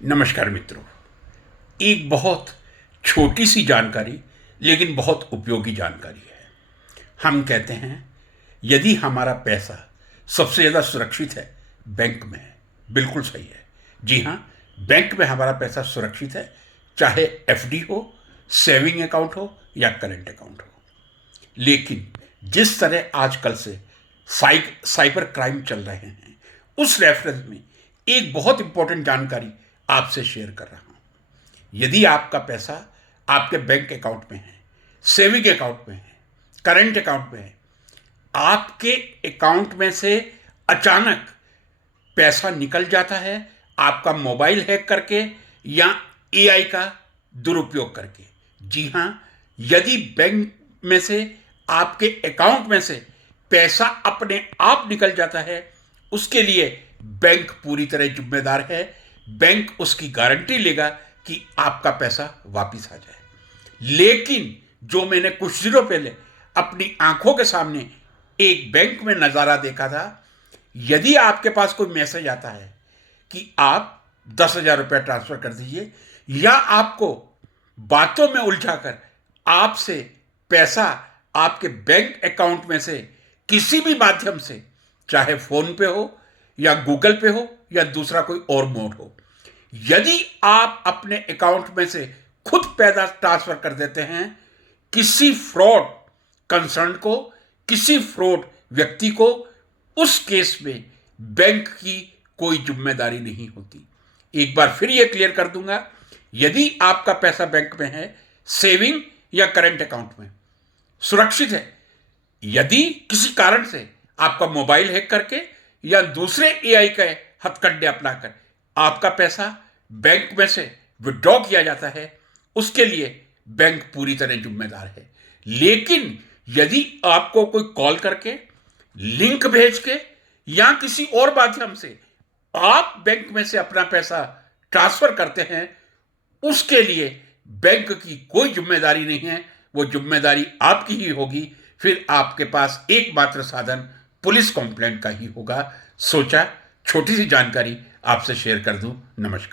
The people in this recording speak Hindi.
नमस्कार मित्रों। एक बहुत छोटी सी जानकारी लेकिन बहुत उपयोगी जानकारी है। हम कहते हैं यदि हमारा पैसा सबसे ज़्यादा सुरक्षित है बैंक में है। बिल्कुल सही है। जी हाँ, बैंक में हमारा पैसा सुरक्षित है, चाहे एफडी हो, सेविंग अकाउंट हो या करंट अकाउंट हो। लेकिन जिस तरह आजकल से साइबर क्राइम चल रहे हैं, उस रेफरेंस में एक बहुत इंपॉर्टेंट जानकारी आपसे शेयर कर रहा हूं। यदि आपका पैसा आपके बैंक अकाउंट में है, सेविंग अकाउंट में है, करंट अकाउंट में है, आपके अकाउंट में से अचानक पैसा निकल जाता है आपका मोबाइल हैक करके या एआई का दुरुपयोग करके। जी हाँ, यदि बैंक में से आपके अकाउंट में से पैसा अपने आप निकल जाता है, उसके लिए बैंक पूरी तरह जिम्मेदार है। बैंक उसकी गारंटी लेगा कि आपका पैसा वापस आ जाए। लेकिन जो मैंने कुछ दिनों पहले अपनी आंखों के सामने एक बैंक में नज़ारा देखा था, यदि आपके पास कोई मैसेज आता है कि आप 10,000 रुपये ट्रांसफ़र कर दीजिए, या आपको बातों में उलझाकर आपसे पैसा आपके बैंक अकाउंट में से किसी भी माध्यम से, चाहे फ़ोन पे हो या गूगल पे हो या दूसरा कोई और मोड हो, यदि आप अपने अकाउंट में से खुद पैसा ट्रांसफ़र कर देते हैं किसी फ्रॉड कंसर्न को, किसी फ्रॉड व्यक्ति को, उस केस में बैंक की कोई जिम्मेदारी नहीं होती। एक बार फिर ये क्लियर कर दूंगा, यदि आपका पैसा बैंक में है, सेविंग या करंट अकाउंट में, सुरक्षित है। यदि किसी कारण से आपका मोबाइल हैक करके या दूसरे एआई के हथकंडे अपनाकर आपका पैसा बैंक में से विड्रॉ किया जाता है, उसके लिए बैंक पूरी तरह जिम्मेदार है। लेकिन यदि आपको कोई कॉल करके, लिंक भेज के या किसी और माध्यम से आप बैंक में से अपना पैसा ट्रांसफर करते हैं, उसके लिए बैंक की कोई जिम्मेदारी नहीं है। वो जिम्मेदारी आपकी ही होगी। फिर आपके पास एकमात्र साधन पुलिस कंप्लेंट का ही होगा। सोचा छोटी सी जानकारी आपसे शेयर कर दूं। नमस्कार।